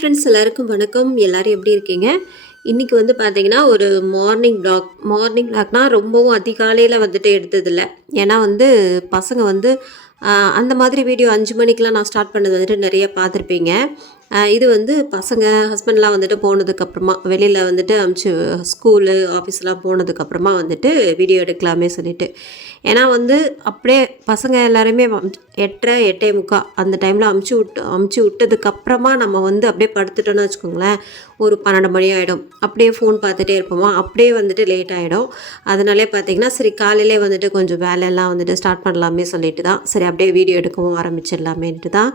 Friends எல்லாருக்கும் வணக்கம். எல்லோரும் எப்படி இருக்கீங்க? இன்றைக்கி வந்து பார்த்தீங்கன்னா ஒரு மார்னிங் வ்ளாக் மார்னிங் வ்ளாக்னால் ரொம்பவும் அதிகாலையில் வந்துட்டு எடுத்ததில்ல. ஏன்னா வந்து பசங்க வந்து அந்த மாதிரி வீடியோ அஞ்சு மணிக்கெலாம் நான் ஸ்டார்ட் பண்ணது வந்துட்டு நிறைய பார்த்துருப்பீங்க. இது வந்து பசங்க ஹஸ்பண்ட்லாம் வந்துட்டு போனதுக்கப்புறமா வெளியில் வந்துட்டு அமுச்சு ஸ்கூலு ஆஃபீஸ்லாம் போனதுக்கப்புறமா வந்துட்டு வீடியோ எடுக்கலாமே சொல்லிட்டு. ஏன்னா வந்து அப்படியே பசங்க எல்லாருமே எட்டரை எட்டே முக்கால் அந்த டைமில் அமுச்சு விட்டு அமுச்சு விட்டதுக்கப்புறமா நம்ம வந்து அப்படியே படுத்துட்டோன்னு வச்சுக்கோங்களேன் ஒரு பன்னெண்டு மணி ஆகிடும் அப்படியே ஃபோன் பார்த்துட்டே இருப்போமா? அப்படியே வந்துட்டு லேட் ஆகிடும் அதனாலே பார்த்தீங்கன்னா சரி காலையிலே வந்துட்டு கொஞ்சம் வேலையெல்லாம் வந்துட்டு ஸ்டார்ட் பண்ணலாமே சொல்லிட்டு தான் சரி அப்படியே வீடியோ எடுக்கவும் ஆரம்பிச்சிடலாமேன்ட்டு தான்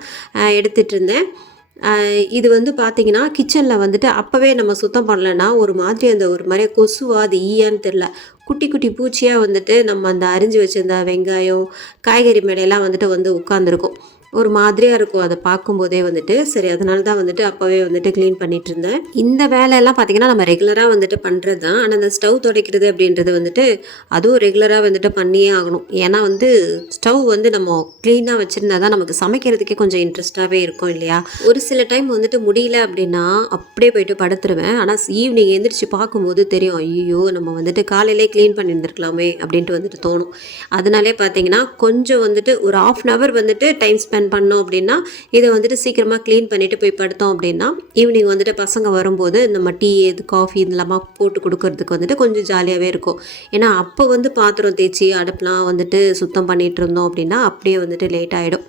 எடுத்துகிட்டு இருந்தேன். இது வந்து பார்த்திங்கன்னா கிச்சனில் வந்துட்டு அப்போவே நம்ம சுத்தம் பண்ணலைன்னா ஒரு மாதிரி அந்த ஒரு மாதிரி கொசுவா அது ஈயான்னு தெரில குட்டி குட்டி பூச்சியாக வந்துட்டு நம்ம அந்த அரிஞ்சு வச்சிருந்த வெங்காயம் காய்கறி மேடையெல்லாம் வந்துட்டு வந்து உட்காந்துருக்கும் ஒரு மாதிரியாக இருக்கும். அதை பார்க்கும்போதே வந்துட்டு சரி அதனால தான் வந்துட்டு அப்போவே வந்துட்டு க்ளீன் பண்ணிட்டு இருந்தேன் இந்த வேலையெல்லாம் பார்த்தீங்கன்னா நம்ம ரெகுலராக வந்துட்டு பண்ணுறது தான் ஆனால் அந்த ஸ்டவ் துடைக்கிறது அப்படின்றது வந்துட்டு அதுவும் ரெகுலராக வந்துட்டு பண்ணியே ஆகணும். ஏன்னா வந்து ஸ்டவ் வந்து நம்ம க்ளீனாக வச்சுருந்தா தான் நமக்கு சமைக்கிறதுக்கே கொஞ்சம் இன்ட்ரெஸ்ட்டாகவே இருக்கும் இல்லையா? ஒரு சில டைம் வந்துட்டு முடியல அப்படின்னா அப்படியே போயிட்டு படுத்துருவேன். ஆனால் ஈவினிங் எந்திரிச்சு பார்க்கும்போது தெரியும் ஐயோ நம்ம வந்துட்டு காலையிலே க்ளீன் பண்ணியிருந்துருக்கலாமே அப்படின்ட்டு வந்துட்டு தோணும். அதனாலே பார்த்தீங்கன்னா கொஞ்சம் வந்துட்டு ஒரு ஆஃப் அன் ஹவர் வந்துட்டு டைம் ஸ்பெண்ட் பண்ணோம் அப்படின்னா இதை வந்துட்டு சீக்கிரமாக க்ளீன் பண்ணிவிட்டு போய் படுத்தோம் அப்படின்னா ஈவினிங் வந்துட்டு பசங்க வரும்போது நம்ம டீ இது காஃபி இதெல்லாமா போட்டு கொடுக்கறதுக்கு வந்துட்டு கொஞ்சம் ஜாலியாகவே இருக்கும். ஏன்னா அப்போ வந்து பாத்திரம் தேய்ச்சி அடுப்புலாம் வந்துட்டு சுத்தம் பண்ணிகிட்டு இருந்தோம் அப்படின்னா அப்படியே வந்துட்டு லேட் ஆகிடும்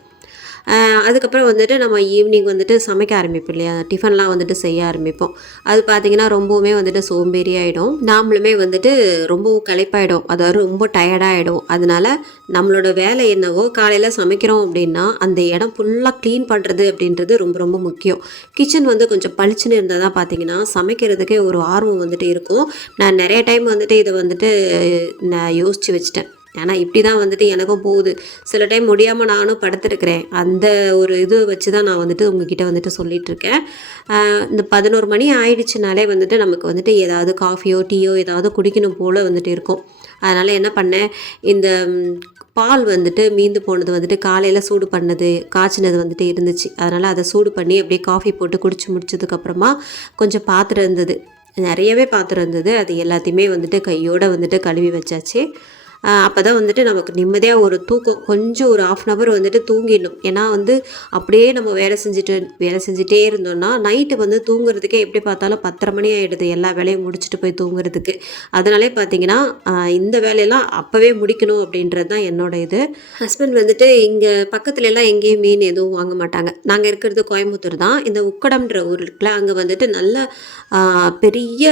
அதுக்கப்புறம் வந்துட்டு நம்ம ஈவினிங் வந்துட்டு சமைக்க ஆரம்பிப்போம் இல்லையா? டிஃபன்லாம் வந்துட்டு செய்ய ஆரம்பிப்போம். அது பார்த்திங்கன்னா ரொம்பவுமே வந்துட்டு சோம்பேறி ஆகிடும் நாமளுமே வந்துட்டு ரொம்பவும் களைப்பாயிடும். அதாவது ரொம்ப டயர்டாகிடும் அதனால நம்மளோட வேலை என்னவோ காலையில் சமைக்கிறோம் அப்படின்னா அந்த இடம் ஃபுல்லாக க்ளீன் பண்ணுறது அப்படின்றது ரொம்ப ரொம்ப முக்கியம். கிச்சன் வந்து கொஞ்சம் பளிச்சுன்னு இருந்தால் தான் பார்த்தீங்கன்னா சமைக்கிறதுக்கே ஒரு ஆர்வம் வந்துட்டு இருக்கும். நான் நிறைய டைம் வந்துட்டு இதை வந்துட்டு நான் யோசித்து வச்சுட்டேன். ஏன்னா இப்படி தான் வந்துட்டு எனக்கும் போகுது. சில டைம் முடியாமல் நானும் படுத்துருக்கிறேன். அந்த ஒரு இது வச்சு தான் நான் வந்துட்டு உங்ககிட்ட வந்துட்டு சொல்லிகிட்ருக்கேன் இந்த பதினோரு மணி ஆயிடுச்சுனாலே வந்துட்டு நமக்கு வந்துட்டு ஏதாவது காஃபியோ டீயோ ஏதாவது குடிக்கணும் போல் வந்துட்டு இருக்கும். அதனால் என்ன பண்ணேன்? இந்த பால் வந்துட்டு மீந்து போனது வந்துட்டு காலையில் சூடு பண்ணது காய்ச்சினது வந்துட்டு இருந்துச்சு. அதனால் அதை சூடு பண்ணி அப்படியே காஃபி போட்டு குடிச்சு முடிச்சதுக்கப்புறமா கொஞ்சம் பாத்திரம் இருந்தது. நிறையவே பாத்திரம் இருந்தது. அது எல்லாத்தையுமே வந்துட்டு கையோடு வந்துட்டு கழுவி வச்சாச்சு. அப்போ தான் வந்துட்டு நமக்கு நிம்மதியாக ஒரு தூக்கம் கொஞ்சம் ஒரு ஆஃப் அன் ஹவர் வந்துட்டு தூங்கிடணும். ஏன்னா வந்து அப்படியே நம்ம வேலை செஞ்சுட்டு வேலை செஞ்சுட்டே இருந்தோம்னா நைட்டு வந்து தூங்குறதுக்கே எப்படி பார்த்தாலும் பத்தரை மணி ஆகிடுது எல்லா வேலையும் முடிச்சுட்டு போய் தூங்குறதுக்கு. அதனாலே பார்த்தீங்கன்னா இந்த வேலையெல்லாம் அப்போவே முடிக்கணும் அப்படின்றது தான் என்னோட இது. ஹஸ்பண்ட் வந்துட்டு இங்கே பக்கத்துலலாம் எங்கேயும் மீன் எதுவும் வாங்க மாட்டாங்க. நாங்கள் இருக்கிறது கோயம்புத்தூர் தான். இந்த உக்கடம்ன்ற ஊர் இருக்குல்ல அங்கே வந்துட்டு நல்ல பெரிய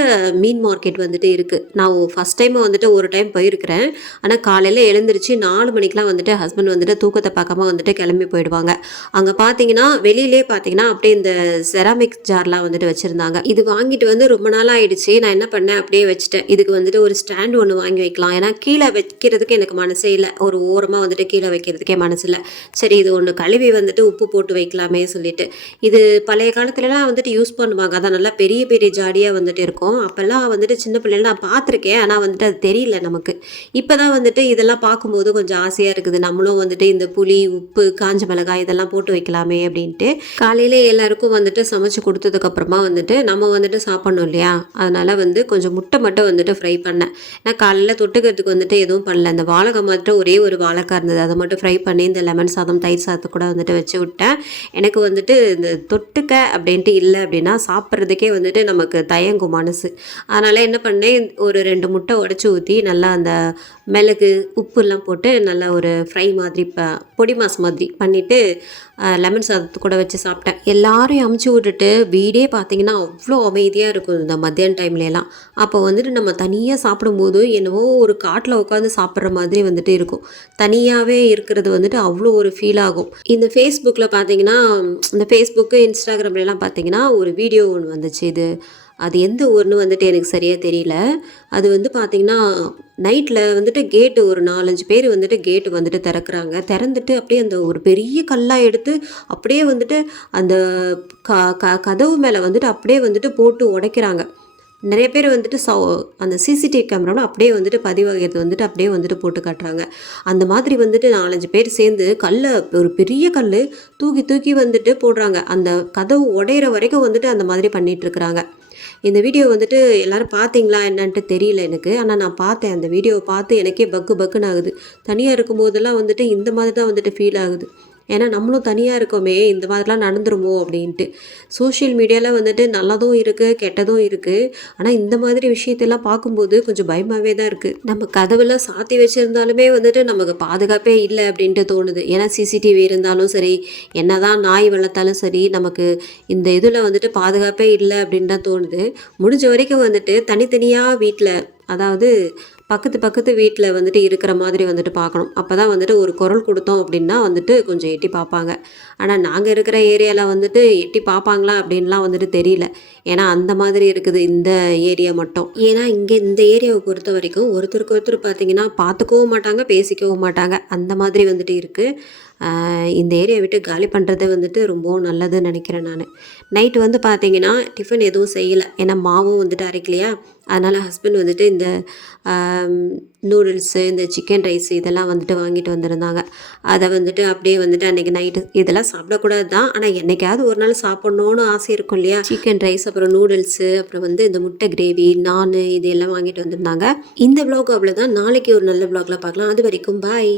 மீன் மார்க்கெட் வந்துட்டு இருக்குது நான் ஃபஸ்ட் டைம் வந்துட்டு ஒரு டைம் போயிருக்கிறேன். ஆனால் காலையில் எழுந்திரிச்சு நாலு மணிக்கெலாம் வந்துட்டு ஹஸ்பண்ட் வந்துட்டு தூக்கத்தை பார்க்காம வந்துட்டு கிளம்பி போயிடுவாங்க. அங்கே பார்த்தீங்கன்னா வெளியிலே பார்த்தீங்கன்னா அப்படியே இந்த செராமிக் ஜார்லாம் வந்துட்டு வச்சுருந்தாங்க. இது வாங்கிட்டு வந்து ரொம்ப நாள் ஆயிடுச்சு. நான் என்ன பண்ணேன்? அப்படியே வச்சுட்டேன். இதுக்கு வந்துட்டு ஒரு ஸ்டாண்ட் ஒன்று வாங்கி வைக்கலாம். ஏன்னா கீழே வைக்கிறதுக்கு எனக்கு மனசே இல்லை. ஒரு ஓரமாக வந்துட்டு கீழே வைக்கிறதுக்கே மனசு இல்லை. சரி இது ஒன்று கழுவி வந்துட்டு உப்பு போட்டு வைக்கலாமே சொல்லிட்டு. இது பழைய காலத்துலலாம் வந்துட்டு யூஸ் பண்ணுவாங்க. அதான் நல்லா பெரிய பெரிய ஜாடியாக வந்துட்டு இருக்கும். அப்போல்லாம் வந்துட்டு சின்ன பிள்ளைல நான் பார்த்துருக்கேன் ஆனால் வந்துட்டு அது தெரியல நமக்கு. இப்போ ஆனால் வந்துட்டு இதெல்லாம் பார்க்கும்போது கொஞ்சம் ஆசையாக இருக்குது. நம்மளும் வந்துட்டு இந்த புளி உப்பு காஞ்ச மிளகாய் இதெல்லாம் போட்டு வைக்கலாமே அப்படின்ட்டு. காலையில் எல்லாருக்கும் வந்துட்டு சமைச்சு கொடுத்ததுக்கப்புறமா வந்துட்டு நம்ம வந்துட்டு சாப்பிட்ணும் இல்லையா? அதனால் வந்து கொஞ்சம் முட்டை மட்டும் வந்துட்டு ஃப்ரை பண்ணேன். நான் காலையில் தொட்டுக்கிறதுக்கு வந்துட்டு எதுவும் பண்ணல. இந்த வாழைக்காய் மட்டும் ஒரே ஒரு வாழைக்காய் இருந்தது. அதை மட்டும் ஃப்ரை பண்ணி இந்த லெமன் சாதம் தயிர் சாதத்தை கூட வந்துட்டு வச்சு விட்டேன். எனக்கு வந்துட்டு இந்த தொட்டுக்க அப்படின்ட்டு இல்லை அப்படின்னா சாப்பிட்றதுக்கே வந்துட்டு நமக்கு தயங்கும் மனசு. அதனால் என்ன பண்ணேன் ஒரு ரெண்டு முட்டை உடச்சி ஊற்றி நல்லா அந்த மிளகு உப்புலாம் போட்டு நல்லா ஒரு ஃப்ரை மாதிரி ப பொடி மாஸ் மாதிரி பண்ணிவிட்டு லெமன் சாதத்து கூட வச்சு சாப்பிட்டேன். எல்லாரையும் அமுச்சு விட்டுட்டு வீடே பார்த்தீங்கன்னா அவ்வளோ அமைதியாக இருக்கும் இந்த மத்தியான டைம்லலாம் அப்போ வந்துட்டு நம்ம தனியாக சாப்பிடும்போது என்னவோ ஒரு காட்டில் உட்காந்து சாப்பிட்ற மாதிரி வந்துட்டு இருக்கும். தனியாகவே இருக்கிறது வந்துட்டு அவ்வளோ ஒரு ஃபீல் ஆகும். இந்த ஃபேஸ்புக்கில் பார்த்தீங்கன்னா இந்த ஃபேஸ்புக்கு இன்ஸ்டாகிராம்லலாம் பார்த்தீங்கன்னா ஒரு வீடியோ ஒன்று வந்துச்சு. இது அது எந்த ஊர்னு வந்துட்டு எனக்கு சரியாக தெரியல. அது வந்து பார்த்திங்கன்னா நைட்டில் வந்துட்டு கேட்டு ஒரு நாலஞ்சு பேர் வந்துட்டு கேட்டு வந்துட்டு திறக்கிறாங்க. திறந்துட்டு அப்படியே அந்த ஒரு பெரிய கல்லாக எடுத்து அப்படியே வந்துட்டு அந்த க க கதவு மேலே வந்துட்டு அப்படியே வந்துட்டு போட்டு உடைக்கிறாங்க. நிறைய பேர் வந்துட்டு சௌ அந்த சிசிடிவி கேமராவில் அப்படியே வந்துட்டு பதிவாகிறது வந்துட்டு அப்படியே வந்துட்டு போட்டு காட்டுறாங்க. அந்த மாதிரி வந்துட்டு நாலஞ்சு பேர் சேர்ந்து கல்லை ஒரு பெரிய கல் தூக்கி தூக்கி வந்துட்டு போடுறாங்க. அந்த கதவு உடையிற வரைக்கும் வந்துட்டு அந்த மாதிரி பண்ணிகிட்ருக்குறாங்க இந்த வீடியோ வந்துட்டு எல்லாரும் பார்த்தீங்களா என்னன்ட்டு தெரியல எனக்கு. ஆனால் நான் பார்த்தேன். அந்த வீடியோவை பார்த்து எனக்கே பக்கு பக்குன்னு ஆகுது. தனியாக இருக்கும்போதெல்லாம் வந்துட்டு இந்த மாதிரி தான் வந்துட்டு ஃபீல் ஆகுது. ஏன்னா நம்மளும் தனியாக இருக்கோமே இந்த மாதிரிலாம் நடந்துருமோ அப்படின்ட்டு. சோஷியல் மீடியாவில் வந்துட்டு நல்லதும் இருக்குது கெட்டதும் இருக்குது ஆனால் இந்த மாதிரி விஷயத்தெல்லாம் பார்க்கும்போது கொஞ்சம் பயமாகவே தான் இருக்குது நம்ம கதவெல்லாம் சாத்தி வச்சுருந்தாலுமே வந்துட்டு நமக்கு பாதுகாப்பே இல்லை அப்படின்ட்டு தோணுது. ஏன்னா சிசிடிவி இருந்தாலும் சரி என்ன தான் நாய் வளர்த்தாலும் சரி நமக்கு இந்த இதில் வந்துட்டு பாதுகாப்பே இல்லை அப்படின்னு தான் தோணுது. முடிஞ்ச வரைக்கும் வந்துட்டு தனித்தனியாக வீட்டில் அதாவது பக்கத்து பக்கத்து வீட்டில் வந்துட்டு இருக்கிற மாதிரி வந்துட்டு பார்க்கணும். அப்போ தான் வந்துட்டு ஒரு குரல் கொடுத்தோம் அப்படின்னா வந்துட்டு கொஞ்சம் எட்டி பார்ப்பாங்க. ஆனால் நாங்கள் இருக்கிற ஏரியாவில் வந்துட்டு எட்டி பார்ப்பாங்களா அப்படின்லாம் வந்துட்டு தெரியல. ஏன்னா அந்த மாதிரி இருக்குது இந்த ஏரியா மட்டும். ஏன்னா இங்கே இந்த ஏரியாவை பொறுத்த வரைக்கும் ஒருத்தருக்கு ஒருத்தர் பார்த்தீங்கன்னா பார்த்துக்கவும் மாட்டாங்க பேசிக்கவும் மாட்டாங்க. அந்த மாதிரி வந்துட்டு இருக்குது இந்த ஏரியா விட்டு காலி பண்ணுறது வந்துட்டு ரொம்பவும் நல்லதுன்னு நினைக்கிறேன் நான். நைட்டு வந்து பார்த்தீங்கன்னா டிஃபன் எதுவும் செய்யலை. ஏன்னா மாவும் வந்துட்டு அரைக்கலையா? அதனால் ஹஸ்பண்ட் வந்துட்டு இந்த நூடுல்ஸு இந்த சிக்கன் ரைஸ் இதெல்லாம் வந்துட்டு வாங்கிட்டு வந்திருந்தாங்க. அதை வந்துட்டு அப்படியே வந்துட்டு அன்றைக்கி நைட்டு இதெல்லாம் சாப்பிடக்கூடாது தான் ஆனால் என்னைக்காவது ஒரு நாள் சாப்பிட்ணுன்னு ஆசை இருக்கும் இல்லையா? சிக்கன் ரைஸ் அப்புறம் நூடுல்ஸு அப்புறம் வந்து இந்த முட்டை கிரேவி நான் இது எல்லாம் வாங்கிட்டு வந்திருந்தாங்க. இந்த vlog அவ்வளோதான் நாளைக்கு ஒரு நல்ல vlogல பார்க்கலாம். அது வரைக்கும் பாய்